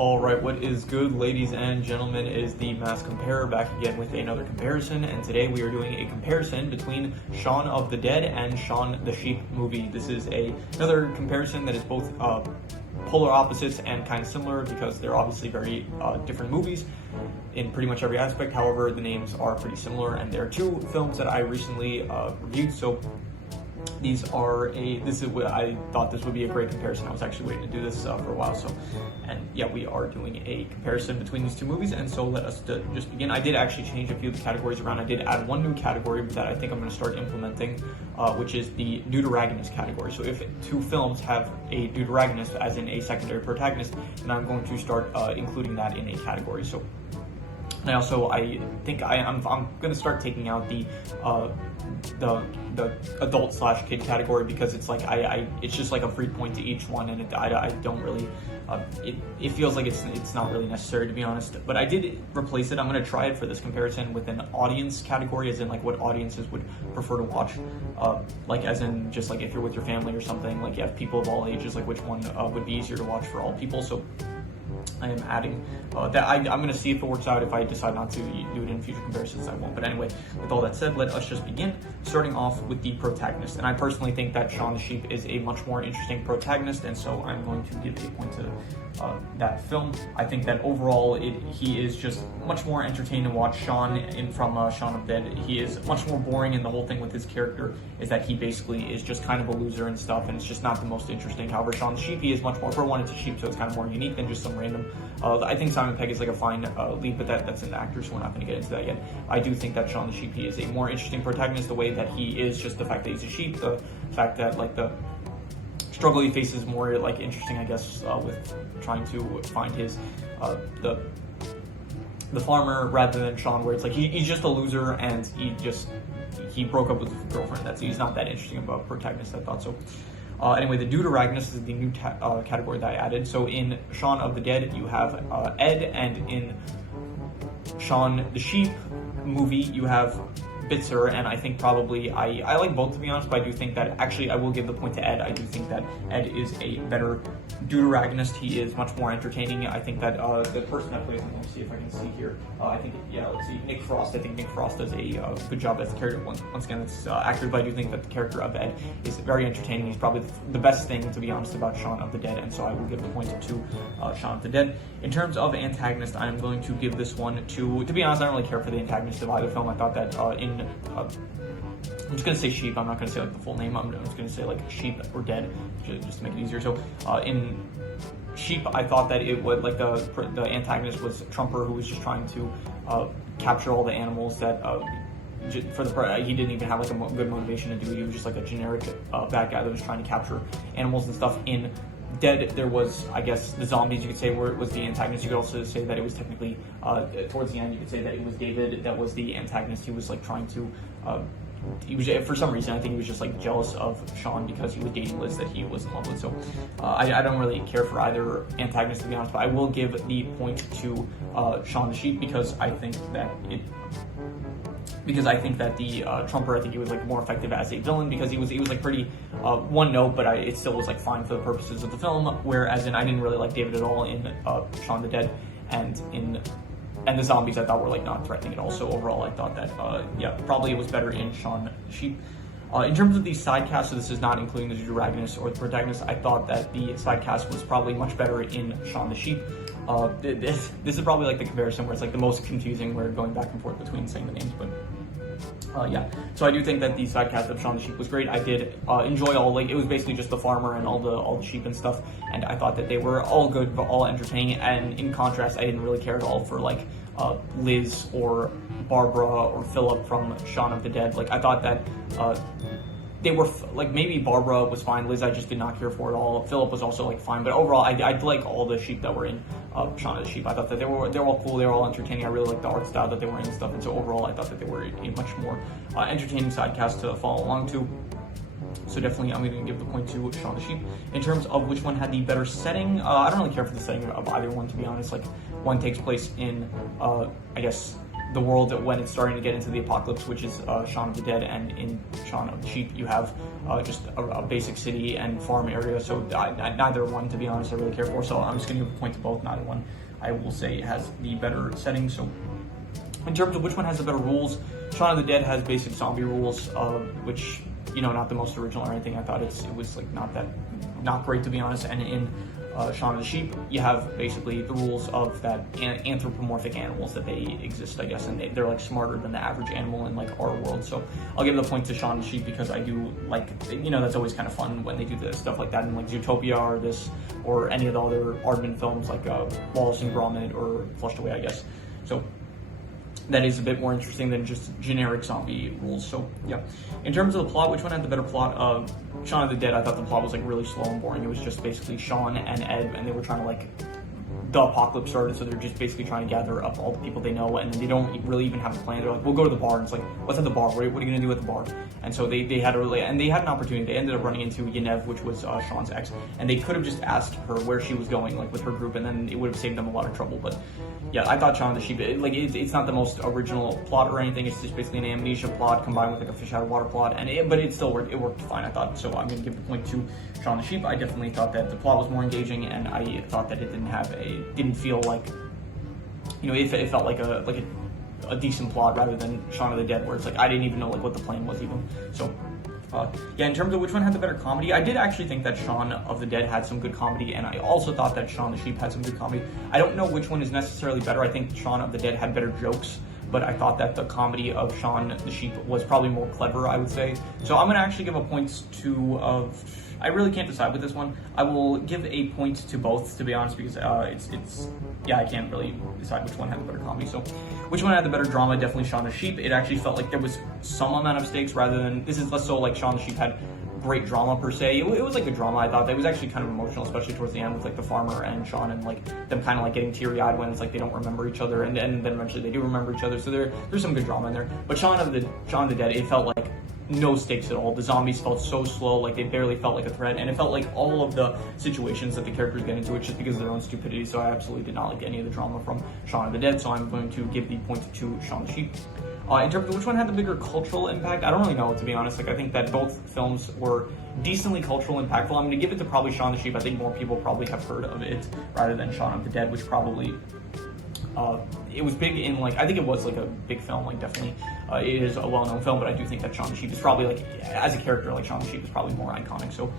Alright, what is good, ladies and gentlemen? It is the Mass Comparer back again with another comparison, and today we are doing a comparison between Shaun of the Dead and Shaun the Sheep movie. This is another comparison that is both polar opposites and kind of similar because they're obviously very different movies in pretty much every aspect. However, the names are pretty similar, and there are two films that I recently reviewed, so I thought this would be a great comparison. I was actually waiting to do this for a while, and yeah, we are doing a comparison between these two movies, and so let us just begin. I did actually change a few of the categories around. I did add one new category that I think I'm going to start implementing, which is the deuteragonist category. So if two films have a deuteragonist, as in a secondary protagonist, then I'm going to start including that in a category. So, and I think I'm going to start taking out the adult / kid category, because it's like it's just like a free point to each one, and I don't really it feels like it's not really necessary, to be honest. But I did replace it. I'm going to try it for this comparison with an audience category, as in like what audiences would prefer to watch, like as in just like if you're with your family or something, like you have people of all ages, like which one would be easier to watch for all people. So I am adding that. I'm going to see if it works out. If I decide not to do it in future comparisons, I won't. But anyway, with all that said, let us just begin, starting off with the protagonist. And I personally think that Shaun the Sheep is a much more interesting protagonist, and so I'm going to give a point to that film. I think that overall, he is just much more entertaining to watch. Shaun from Shaun of the Dead, he is much more boring, and the whole thing with his character is that he basically is just kind of a loser and stuff, and it's just not the most interesting. However, Shaun the Sheep, he is much more, for one, it's a sheep, so it's kind of more unique than just some random. I think Simon Pegg is like a fine lead, but that's an actor, so we're not going to get into that yet. I do think that Shaun the Sheep, he is a more interesting protagonist, the way that he is, just the fact that he's a sheep, the fact that like the struggle he faces more like interesting, I guess, with trying to find his the farmer, rather than Shaun, where it's like he's just a loser and he broke up with his girlfriend. He's not that interesting of a protagonist, I thought. So anyway, the deuteragonist is the new category that I added. So in Shaun of the Dead, you have Ed, and in Shaun the Sheep movie, you have Bitzer, and I think probably I like both, to be honest, but I do think that actually I will give the point to Ed. I do think that Ed is a better deuteragonist. He is much more entertaining. I think that the person that plays him, let me see if I can see here. I think, yeah, let's see, Nick Frost. I think Nick Frost does a good job as the character. Once again, it's accurate, but I do think that the character of Ed is very entertaining. He's probably the best thing, to be honest, about Shaun of the Dead, and so I will give the point to Shaun of the Dead. In terms of antagonist, I am going to give this one to be honest, I don't really care for the antagonist of either film. I thought that I'm just going to say Sheep. I'm not going to say like the full name. I'm just going to say like Sheep or Dead, just to make it easier. So in Sheep, I thought that it would, like, the antagonist was Trumper, who was just trying to capture all the animals that he didn't even have like a good motivation to do it. He was just like a generic bad guy that was trying to capture animals and stuff. In Dead, there was, I guess, the zombies, you could say, where it was the antagonist. You could also say that it was technically, towards the end, you could say that it was David that was the antagonist. He was like trying to, he was, for some reason, I think he was just like jealous of Shaun because he was dating Liz that he was in love with. So I don't really care for either antagonist, to be honest, but I will give the point to Shaun the Sheep, because I think that the Trumper, I think he was like more effective as a villain, because he was like pretty one note, but it still was like fine for the purposes of the film. Whereas I didn't really like David at all in Shaun the Dead, and the zombies I thought were like not threatening at all. So overall, I thought that yeah, probably it was better in Shaun the Sheep. In terms of the side cast, so this is not including the deuteragonist or the protagonist, I thought that the side cast was probably much better in Shaun the Sheep. This is probably like the comparison where it's like the most confusing, where going back and forth between saying the names, but yeah. So I do think that the side cast of Shaun the Sheep was great. I did enjoy it was basically just the farmer and all the sheep and stuff, and I thought that they were all good, but all entertaining. And in contrast, I didn't really care at all for like Liz or Barbara or Philip from Shaun of the Dead. Like, I thought that they were like, maybe Barbara was fine. Liz, I just did not care for at all. Philip was also like fine, but overall, I like all the sheep that were in Shaun of the Sheep. I thought that they were all cool. They were all entertaining. I really liked the art style that they were in and stuff. And so overall, I thought that they were a much more entertaining side cast to follow along to. So definitely, I'm going to give the point to Shaun the Sheep. In terms of which one had the better setting, I don't really care for the setting of either one, to be honest. Like, one takes place in, I guess, the world when it's starting to get into the apocalypse, which is Shaun of the Dead, and in Shaun of the Sheep you have just a basic city and farm area. So neither one, to be honest, I really care for. So I'm just going to give a point to both. Neither one, I will say, has the better setting. So in terms of which one has the better rules, Shaun of the Dead has basic zombie rules, which, you know, not the most original or anything. I thought it was like not great, to be honest. And in Shaun of the Sheep, you have basically the rules of that anthropomorphic animals, that they exist, I guess, and they're like smarter than the average animal in like our world. So I'll give the point to Shaun of the Sheep because I do like, you know, that's always kind of fun when they do the stuff like that in like Zootopia or this or any of the other Aardman films like Wallace and Gromit or Flushed Away, I guess. So that is a bit more interesting than just generic zombie rules. So yeah, in terms of the plot, which one had the better plot? Shaun of the Dead, I thought the plot was like really slow and boring. It was just basically Shaun and Ed, and they were trying to like, the apocalypse started, so they're just basically trying to gather up all the people they know, and they don't really even have a plan. They're like, we'll go to the bar, and it's like, what's at the bar? What are you going to do at the bar? And so they had and they had an opportunity. They ended up running into Yennev, which was Shaun's ex, and they could have just asked her where she was going, like with her group, and then it would have saved them a lot of trouble. But yeah, I thought Shaun of the Sheep, it's not the most original plot or anything. It's just basically an amnesia plot combined with like a fish out of water plot, but it still worked. It worked fine, I thought. So I'm going to give the point to Shaun of the Sheep. I definitely thought that the plot was more engaging, and I thought that it didn't feel like, you know, it felt like a decent plot rather than Shaun of the Dead, where it's like I didn't even know like what the plan was even. So yeah, in terms of which one had the better comedy, I did actually think that Shaun of the Dead had some good comedy, and I also thought that Shaun of the Sheep had some good comedy. I don't know which one is necessarily better. I think Shaun of the Dead had better jokes, but I thought that the comedy of Shaun the Sheep was probably more clever, I would say. So I'm going to actually give a point to I really can't decide with this one. I will give a point to both, to be honest, because yeah, I can't really decide which one had the better comedy. So which one had the better drama? Definitely Shaun the Sheep. It actually felt like there was some amount of stakes rather than, this is less so like Shaun the Sheep had great drama per se. It was like a drama, I thought. That was actually kind of emotional, especially towards the end with like the farmer and Shaun and like them kind of like getting teary-eyed when it's like they don't remember each other, and then eventually they do remember each other. So there's some good drama in there. But Shaun of the Dead, it felt like no stakes at all. The zombies felt so slow, like they barely felt like a threat, and it felt like all of the situations that the characters get into it just because of their own stupidity. So I absolutely did not like any of the drama from Shaun of the Dead, so I'm going to give the point to Shaun the Sheep. In terms of which one had the bigger cultural impact, I don't really know, to be honest. Like, I think that both films were decently cultural impactful. I'm going to give it to probably Shaun the Sheep. I think more people probably have heard of it rather than Shaun of the Dead, which probably it was big in, like, I think it was like a big film, like definitely it is a well-known film, but I do think that Shaun the Sheep is probably, like, as a character, like Shaun the Sheep is probably more iconic. So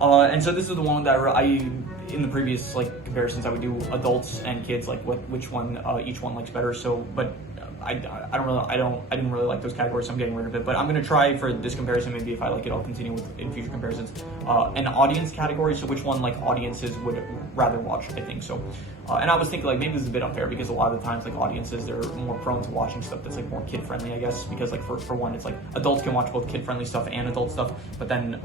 and so this is the one that I in the previous like comparisons I would do adults and kids, like which one each one likes better. So but I didn't really like those categories, so I'm getting rid of it. But I'm gonna try for this comparison. Maybe if I like it, I'll continue with in future comparisons. An audience category, so which one like audiences would rather watch, I think. So and I was thinking like maybe this is a bit unfair because a lot of the times like audiences, they're more prone to watching stuff that's like more kid friendly, I guess, because like for one, it's like adults can watch both kid friendly stuff and adult stuff, but then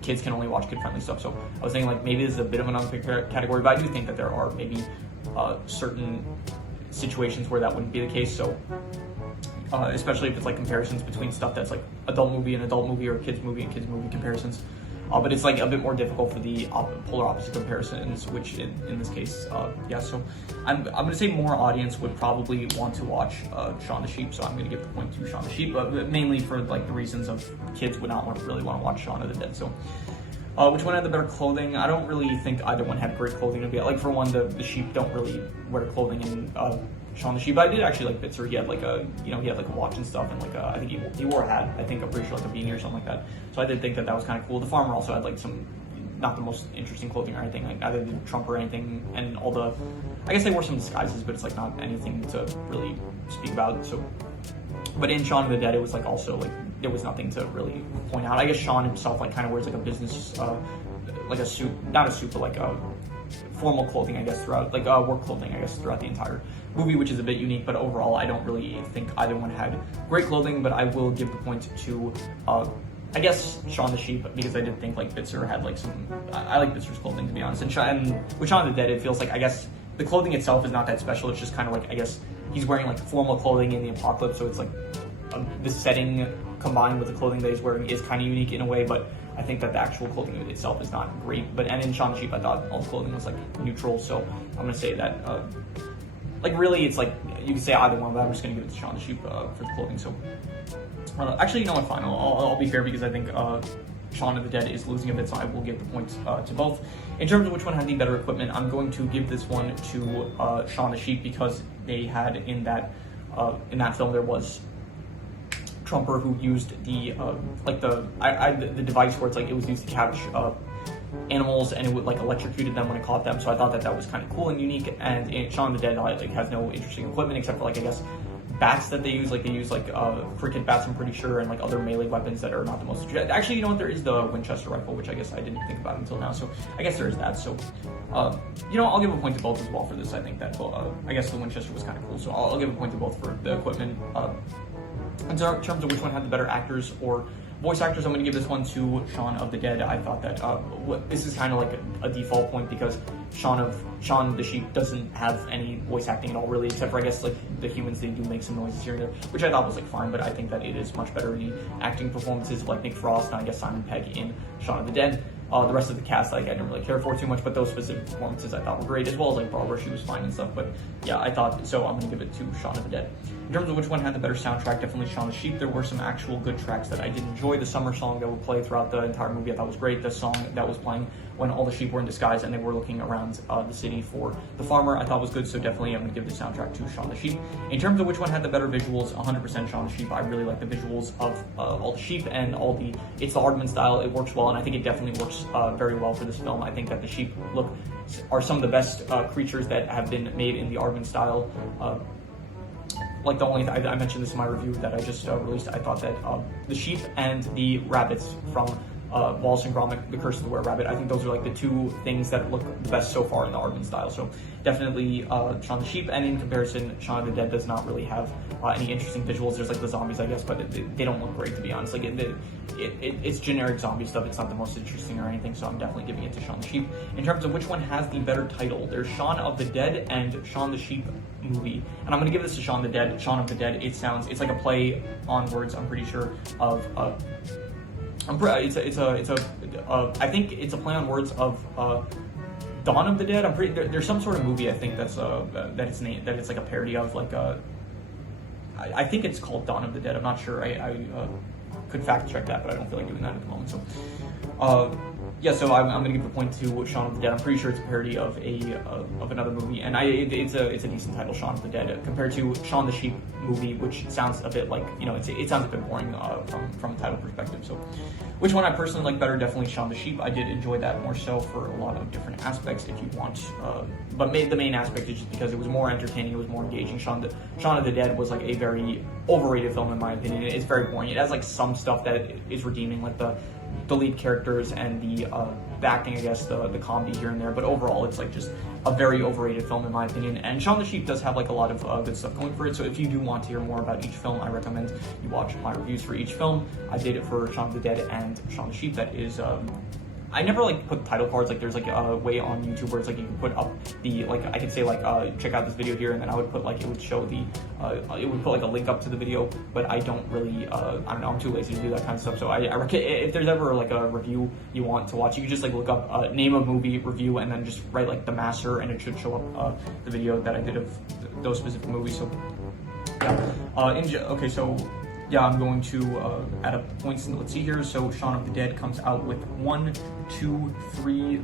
kids can only watch kid-friendly stuff. So I was thinking like maybe this is a bit of an unfair category, but I do think that there are maybe certain situations where that wouldn't be the case. So especially if it's like comparisons between stuff that's like adult movie and adult movie, or kids movie and kids movie comparisons. But it's like a bit more difficult for the polar opposite comparisons, which in this case, yeah. So I'm gonna say more audience would probably want to watch Shaun the Sheep. So I'm gonna give the point to Shaun the Sheep, but mainly for like the reasons of kids would not really want to watch Shaun of the Dead. So which one had the better clothing? I don't really think either one had great clothing to be like. For one, the sheep don't really wear clothing in Shaun the Sheep. But I did actually like Bitzer. He had like a, you know, he had like a watch and stuff, and like I think he wore a hat. I think I'm pretty sure like a beanie or something like that. So I did think that was kind of cool. The farmer also had like some, not the most interesting clothing or anything, like either the Trump or anything, and all the, I guess they wore some disguises, but it's like not anything to really speak about. So, but in Shaun of the Dead, it was like also like there was nothing to really point out. I guess Shaun himself like kind of wears like a business, like a suit, not a suit, but like a formal clothing, I guess, throughout, like work clothing, I guess, throughout the entire movie, which is a bit unique. But overall, I don't really think either one had great clothing. But I will give the point to, I guess, Shaun the Sheep, because I did think like Bitzer had like some, I like Bitzer's clothing, to be honest. And with Shaun of the Dead, it feels like, I guess, the clothing itself is not that special. It's just kind of like, I guess, he's wearing like formal clothing in the apocalypse, so it's like the setting combined with the clothing that he's wearing is kind of unique in a way. But I think that the actual clothing itself is not great. And in Shaun the Sheep, I thought all the clothing was like neutral. So I'm gonna say that like really, it's like you can say either one, but I'm just gonna give it to Shaun the Sheep for the clothing. So actually, you know what? Fine, I'll be fair because I think Shaun of the Dead is losing a bit, so I will give the points to both. In terms of which one had the better equipment, I'm going to give this one to Shaun the Sheep because they had in that film there was Trumper who used the the device where it's like it was used to catch animals and it would like electrocuted them when it caught them. So I thought that was kind of cool and unique. And Shaun of the Dead like has no interesting equipment except for like I guess bats that they use. Like they use like cricket bats, I'm pretty sure, and like other melee weapons that are not the most. Actually, you know what? There is the Winchester rifle, which I guess I didn't think about until now. So I guess there is that. So you know, I'll give a point to both as well for this. I think that I guess the Winchester was kind of cool. So I'll give a point to both for the equipment. In terms of which one had the better actors or voice actors, I'm going to give this one to Shaun of the Dead. I thought that this is kind of like a default point because Shaun the Sheep doesn't have any voice acting at all, really, except for I guess like the humans. They do make some noises here and there, which I thought was like fine, but I think that it is much better the acting performances of like Nick Frost and I guess Simon Pegg in Shaun of the Dead. The rest of the cast, like I didn't really care for too much, but those specific performances I thought were great, as well as like Barbara, she was fine and stuff. But yeah, I thought so. I'm gonna give it to Shaun of the Dead. In terms of which one had the better soundtrack, definitely Shaun the Sheep. There were some actual good tracks that I did enjoy. The summer song that would play throughout the entire movie I thought was great. The song that was playing when all the sheep were in disguise and they were looking around the city for the farmer I thought was good. So definitely I'm gonna give the soundtrack to Shaun the Sheep. In terms of which one had the better visuals, 100% Shaun the Sheep. I really like the visuals of all the sheep and it's the Aardman style. It works well, and I think it definitely works very well for this film. I think that the sheep are some of the best creatures that have been made in the Aardman style. Like the only I mentioned this in my review that I just released. I thought that the sheep and the rabbits from Wallace and Gromit, The Curse of the Were-Rabbit, I think those are like the two things that look the best so far in the Aardman style. So definitely Shaun the Sheep, and in comparison, Shaun of the Dead does not really have any interesting visuals. There's like the zombies, I guess, but they don't look great, to be honest. Like it's generic zombie stuff. It's not the most interesting or anything, so I'm definitely giving it to Shaun the Sheep. In terms of which one has the better title, there's Shaun of the Dead and Shaun the Sheep movie, and I'm gonna give this to Shaun of the Dead. Shaun of the Dead. It's like a play on words. I'm pretty sure of. I think it's a play on words of Dawn of the Dead. I'm pretty there's some sort of movie I think that's that it's like a parody of like I think it's called Dawn of the Dead. I'm not sure. I could fact check that, but I don't feel like doing that at the moment. So yeah, so I'm gonna give the point to Shaun of the Dead. I'm pretty sure it's a parody of another movie, and it's a decent title, Shaun of the Dead, compared to Shaun the Sheep movie, which sounds a bit like, you know, it sounds a bit boring from a title perspective. So which one I personally like better? Definitely Shaun the Sheep. I did enjoy that more so for a lot of different aspects, if you want, but the main aspect is just because it was more entertaining, it was more engaging. Shaun of the Dead was like a very overrated film in my opinion. It's very boring. It has like some stuff that is redeeming, like the lead characters and the acting, I guess, the comedy here and there, but overall it's like just a very overrated film in my opinion. And Shaun the Sheep does have like a lot of good stuff going for it, so if you do want to hear more about each film, I recommend you watch my reviews for each film. I did it for Shaun of the Dead and Shaun the Sheep. That is I never like put title cards. Like there's like a way on YouTube where it's like you can put up the, like I could say like check out this video here, and then I would put like, it would show the it would put like a link up to the video, but I don't really I don't know, I'm too lazy to do that kind of stuff. So I recommend, if there's ever like a review you want to watch, you can just like look up name of movie review and then just write like the master, and it should show up the video that I did of those specific movies. So yeah, okay, so yeah, I'm going to add up the points, and let's see here. So Shaun of the Dead comes out with 1, 2, 3,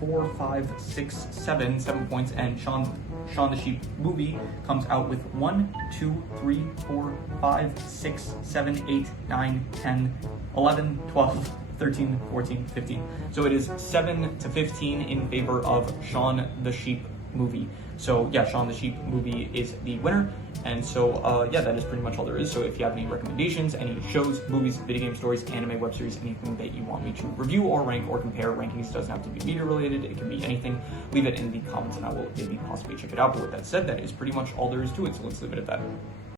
4, 5, 6, 7 points, and Shaun the Sheep movie comes out with 1, 2, 3, 4, 5, 6, 7, 8, 9, 10, 11, 12, 13, 14, 15. So it is 7-15 in favor of Shaun the Sheep movie. So yeah, Shaun the Sheep movie is the winner. And so yeah, that is pretty much all there is. So if you have any recommendations, any shows, movies, video game stories, anime, web series, anything that you want me to review or rank or compare, rankings doesn't have to be media related, it can be anything, leave it in the comments and I will maybe possibly check it out. But with that said, that is pretty much all there is to it, so let's leave it at that.